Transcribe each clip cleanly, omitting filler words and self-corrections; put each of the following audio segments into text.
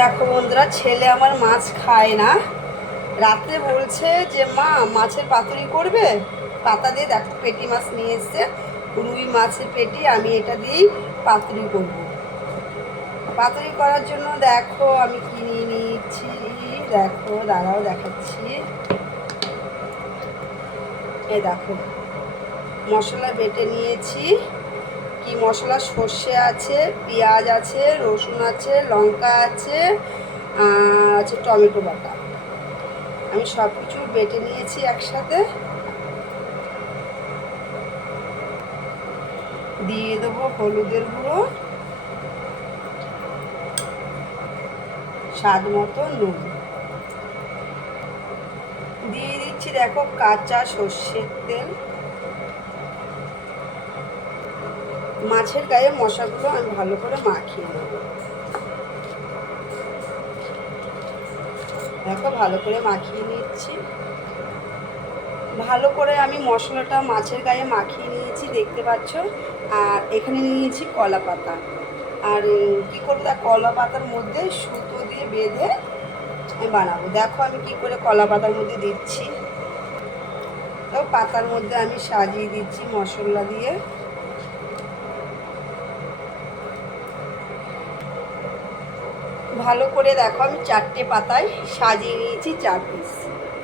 দেখো বন্ধুরা, ছেলে আমার মাছ খায় না। রাত্রে বলছে যে মা মাছের পাতুরি করবে, পাতা দিয়ে। দেখো পেটি মাছ নিয়ে এসছে, রুই মাছের পেটি। আমি এটা দিয়েই পাতুরি করব। পাতুরি করার জন্য দেখো আমি কি নিয়ে নিয়েছি। দেখো, দাঁড়াও দেখাচ্ছি। এই দেখো, মশলা বেটে নিয়েছি। কি মশলা? সর্ষে আছে, পেঁয়াজ আছে, রসুন আছে, লঙ্কা আছে, আছে টমেটো বাটা। আমি সব কিছু বেটে নিয়েছি একসাথে। দিয়ে দেবো হলুদের গুঁড়ো, স্বাদ মতো নুন। দিয়ে দিচ্ছি দেখো কাঁচা সর্ষের তেল। মাছের গায়ে মশলাগুলো আমি ভালো করে মাখিয়ে নেব। দেখো ভালো করে মাখিয়ে নিচ্ছি। ভালো করে আমি মশলাটা মাছের গায়ে মাখিয়ে নিয়েছি, দেখতে পাচ্ছ। আর এখানে নিয়েছি কলা পাতা। আর কী করবো, কলা পাতার মধ্যে সুতো দিয়ে বেঁধে আমি বানাবো। দেখো আমি কি করে কলা পাতার মধ্যে দিচ্ছি। তো পাতার মধ্যে আমি সাজিয়ে দিচ্ছি মশলা দিয়ে। ভালো করে দেখো আমি 4টে পাতায় সাজিয়ে নিয়েছি, 4 পিস।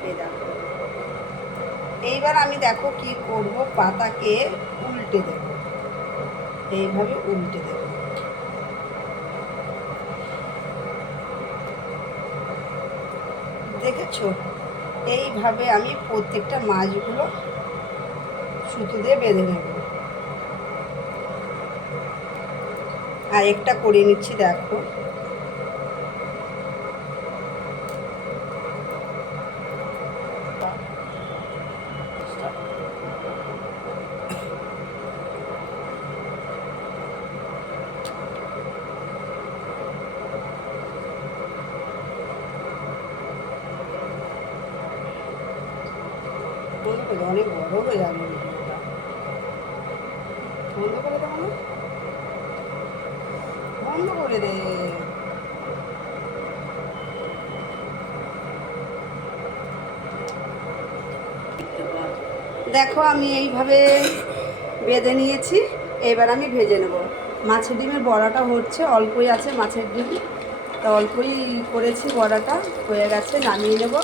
এই দেখো, এইবার আমি দেখো কি করব, পাতাকে উল্টে দেব। এইভাবে উল্টে দেব। দেখেছো? এইভাবে আমি প্রত্যেকটা মাছগুলো সুতো দিয়ে বেঁধে নেব। আর একটা করে নিচ্ছি, দেখো। অনেক বড় হয়ে যাবে ভিডিওটা। বন্ধ করে দেবো না? বন্ধ করে দে। দেখো আমি এইভাবে বেঁধে নিয়েছি। এবার আমি ভেজে নেব। মাছের ডিমের বড়াটা হচ্ছে, অল্পই আছে মাছের ডিম, তা অল্পই করেছি। বড়াটা হয়ে গেছে, নামিয়ে নেব।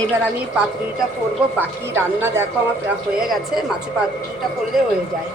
এইবার আমি পাতুরিটা করব। বাকি রান্না দেখো আমার হয়ে গেছে, মাছের পাতুরিটা করলে হয়ে যায়।